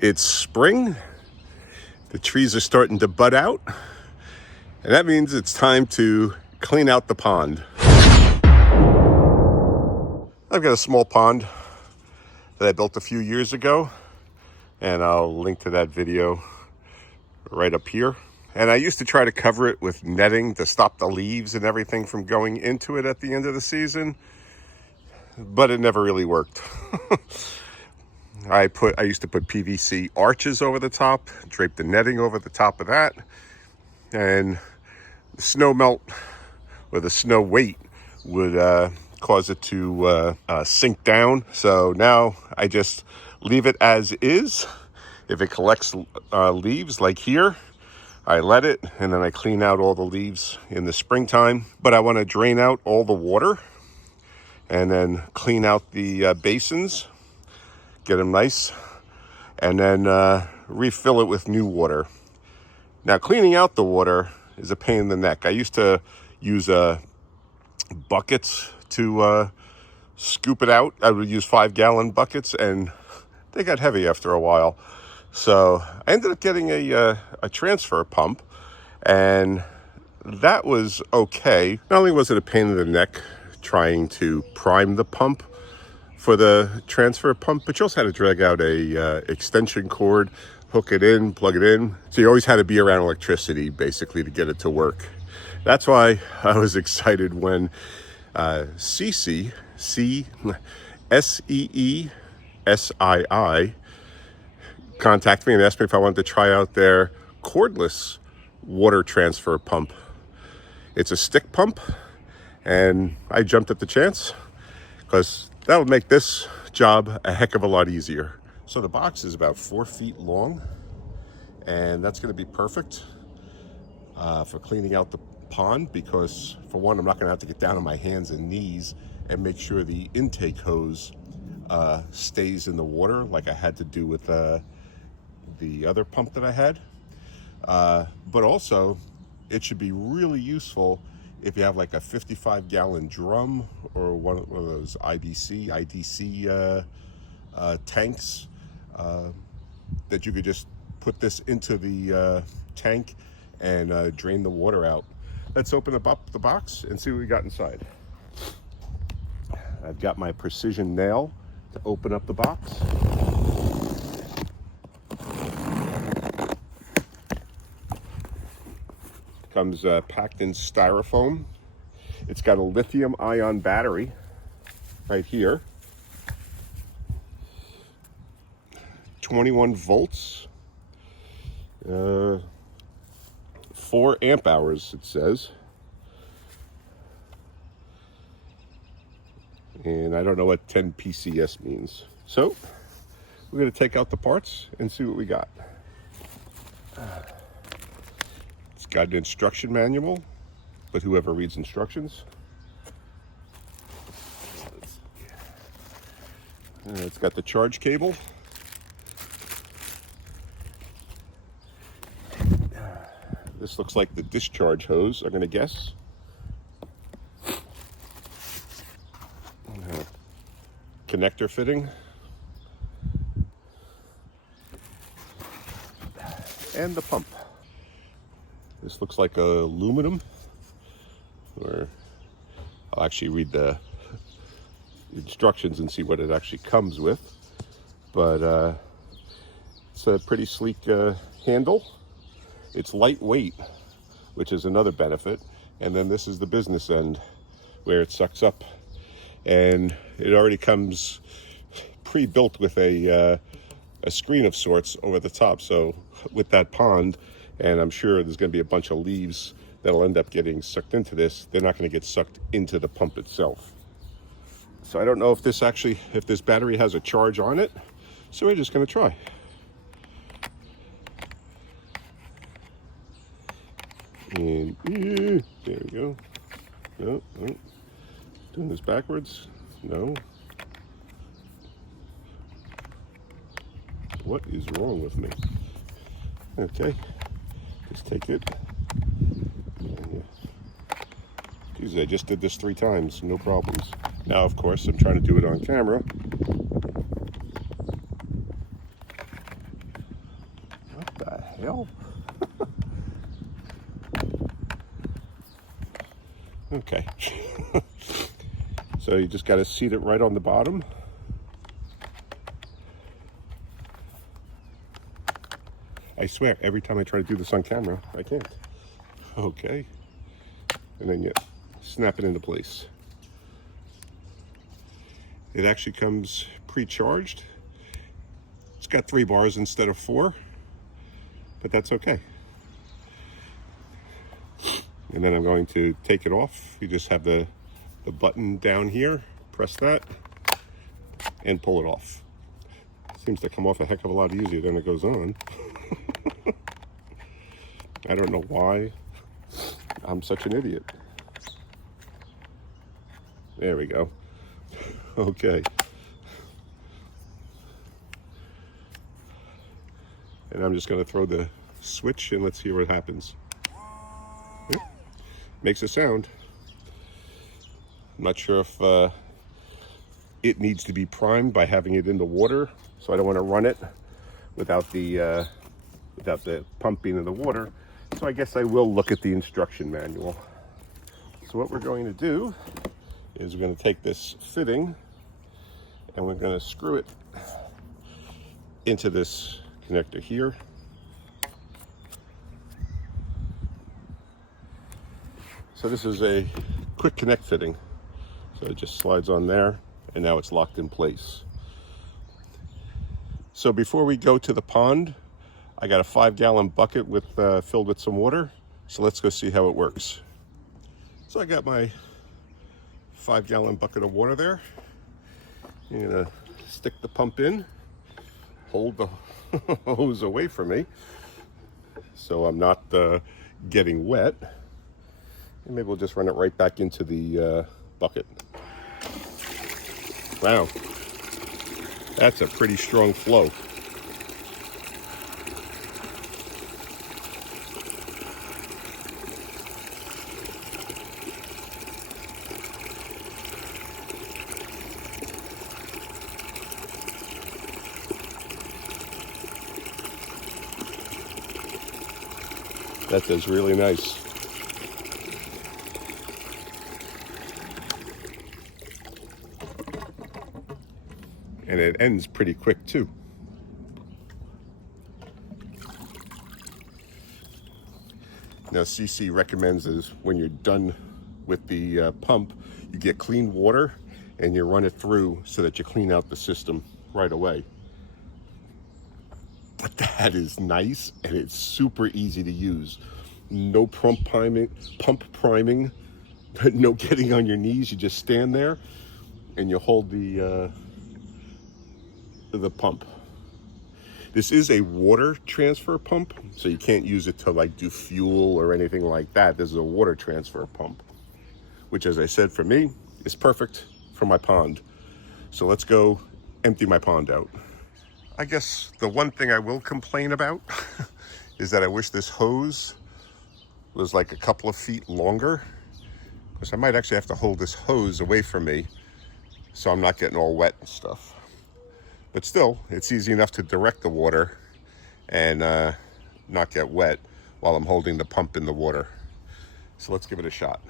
It's spring. The trees are starting to bud out. And that means it's time to clean out the pond. I've got a small pond that I built a few years ago. And I'll link to that video right up here. And I used to try to cover it with netting to stop the leaves and everything from going into it at the end of the season. But it never really worked. I used to put PVC arches over the top, drape the netting over the top of that, and the snow melt or the snow weight would cause it to sink down. So now I just leave it as is. If it collects leaves like here, I let it, and then I clean out all the leaves in the springtime. But I want to drain out all the water and then clean out the basins, get them nice, and then refill it with new water. Now, cleaning out the water is a pain in the neck. I used to use buckets to scoop it out. I would use 5-gallon buckets, and they got heavy after a while. So I ended up getting a transfer pump, and that was okay. Not only was it a pain in the neck trying to prime the pump for the transfer pump, but you also had to drag out a extension cord, hook it in, plug it in. So you always had to be around electricity basically to get it to work. That's why I was excited when Seesii, Seesii, contacted me and asked me if I wanted to try out their cordless water transfer pump. It's a stick pump, and I jumped at the chance because that would make this job a heck of a lot easier. So the box is about 4 feet long, and that's going to be perfect for cleaning out the pond because, for one, I'm not going to have to get down on my hands and knees and make sure the intake hose stays in the water like I had to do with the other pump that I had. But also, it should be really useful if you have like a 55-gallon drum or one of those IDC tanks, that you could just put this into the tank and drain the water out. Let's open up the box and see what we got inside. I've got my precision nail to open up the box. Comes packed in styrofoam. It's got a lithium-ion battery right here. 21 volts. 4 amp hours, it says. And I don't know what 10 PCS means. So we're going to take out the parts and see what we got. It's got an instruction manual, but whoever reads instructions. It's got the charge cable. This looks like the discharge hose, I'm going to guess. Connector fitting. And the pump. This looks like aluminum. Or I'll actually read the instructions and see what it actually comes with. But it's a pretty sleek handle. It's lightweight, which is another benefit. And then this is the business end where it sucks up. And it already comes pre-built with a screen of sorts over the top. So with that pond, and I'm sure there's going to be a bunch of leaves that'll end up getting sucked into this, they're not going to get sucked into the pump itself. So I don't know if this battery has a charge on it. So we're just going to try. And there we go. No, doing this backwards. No. What is wrong with me? Okay, just take it. Geez, I just did this 3 times, no problems. Now, of course, I'm trying to do it on camera. hell? Okay. So you just got to seat it right on the bottom. I swear, every time I try to do this on camera, I can't. Okay. And then you snap it into place. It actually comes pre-charged. It's got 3 bars instead of 4, but that's okay. And then I'm going to take it off. You just have the button down here, press that, and pull it off. Seems to come off a heck of a lot easier than it goes on. I don't know why I'm such an idiot. There we go. Okay. And I'm just going to throw the switch and let's see what happens. Makes a sound. I'm not sure if it needs to be primed by having it in the water, so I don't want to run it without the pump being in the water. So I guess I will look at the instruction manual. So what we're going to do is we're going to take this fitting and we're going to screw it into this connector here. So this is a quick connect fitting. So it just slides on there and now it's locked in place. So before we go to the pond, I got a 5-gallon bucket with filled with some water. So let's go see how it works. So I got my 5-gallon bucket of water there. I'm gonna stick the pump in, hold the hose away from me so I'm not getting wet. And maybe we'll just run it right back into the bucket. Wow, that's a pretty strong flow. That does really nice. And it ends pretty quick too. Now Seesii recommends is when you're done with the pump, you get clean water and you run it through so that you clean out the system right away. But that is nice and it's super easy to use. No pump priming, no getting on your knees. You just stand there and you hold the pump. This is a water transfer pump, so you can't use it to like do fuel or anything like that. This is a water transfer pump, which, as I said, for me is perfect for my pond. So let's go empty my pond out. I guess the one thing I will complain about is that I wish this hose was like a couple of feet longer, because I might actually have to hold this hose away from me so I'm not getting all wet and stuff. But still, it's easy enough to direct the water and not get wet while I'm holding the pump in the water. So let's give it a shot.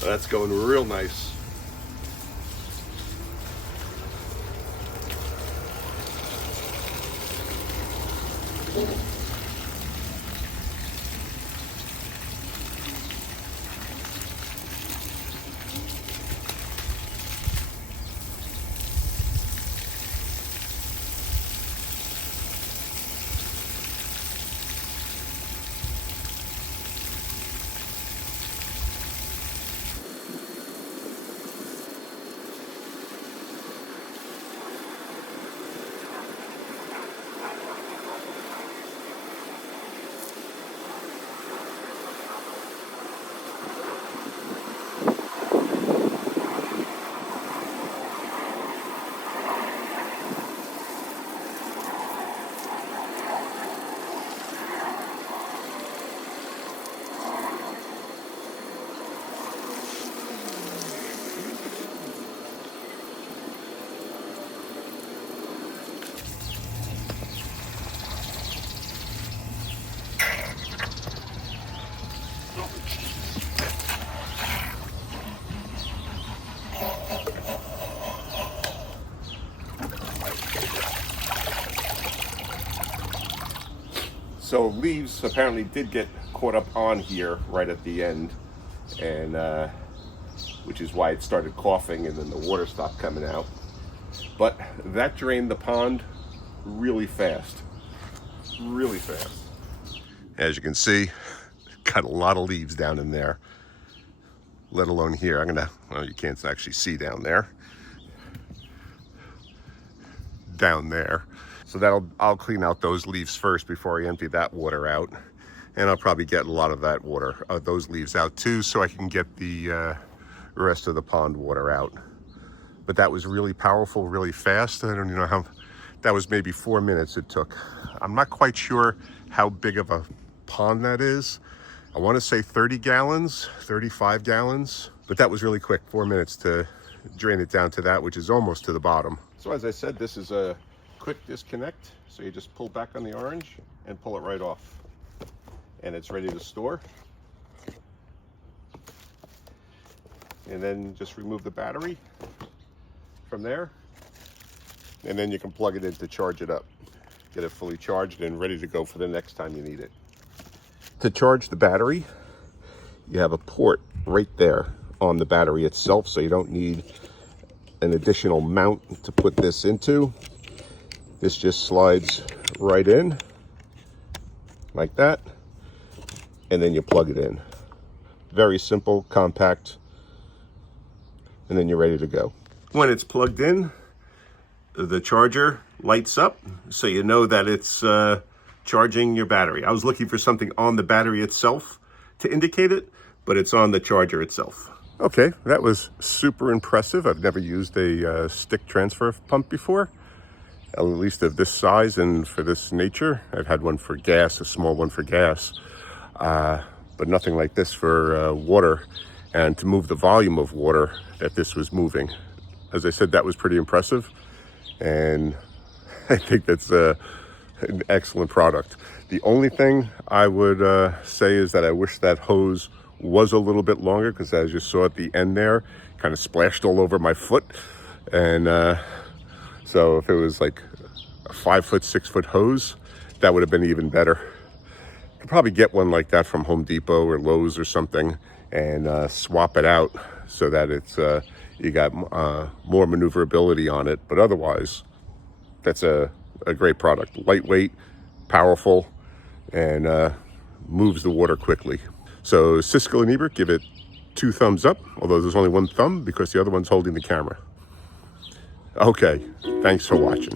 That's going real nice. So leaves apparently did get caught up on here right at the end, and which is why it started coughing and then the water stopped coming out. But that drained the pond really fast, really fast. As you can see, got a lot of leaves down in there, let alone here. Well, you can't actually see down there. Down there. So I'll clean out those leaves first before I empty that water out. And I'll probably get a lot of that water, those leaves out too, so I can get the rest of the pond water out. But that was really powerful, really fast. I don't even know how, that was maybe 4 minutes it took. I'm not quite sure how big of a pond that is. I want to say 30 gallons, 35 gallons, but that was really quick, 4 minutes to drain it down to that, which is almost to the bottom. So as I said, this is a quick disconnect. So you just pull back on the orange and pull it right off. And it's ready to store. And then just remove the battery from there. And then you can plug it in to charge it up. Get it fully charged and ready to go for the next time you need it. To charge the battery, you have a port right there on the battery itself, so you don't need an additional mount to put this into. This just slides right in like that, and then you plug it in. Very simple, compact, and then you're ready to go. When it's plugged in, the charger lights up, so you know that it's charging your battery. I was looking for something on the battery itself to indicate it, but it's on the charger itself. Okay, that was super impressive. I've never used a stick transfer pump before, at least of this size and for this nature. I've had one for gas, a small one for gas, but nothing like this for water, and to move the volume of water that this was moving. As I said, that was pretty impressive, and I think that's an excellent product. The only thing I would say is that I wish that hose was a little bit longer, because as you saw at the end there, kind of splashed all over my foot. And so if it was like a 5 foot, 6 foot hose, that would have been even better. You could probably get one like that from Home Depot or Lowe's or something, and swap it out so that it's you got more maneuverability on it. But otherwise, that's a great product. Lightweight, powerful, and moves the water quickly. So Siskel and Ebert give it 2 thumbs up, although there's only 1 thumb because the other one's holding the camera. Okay, thanks for watching.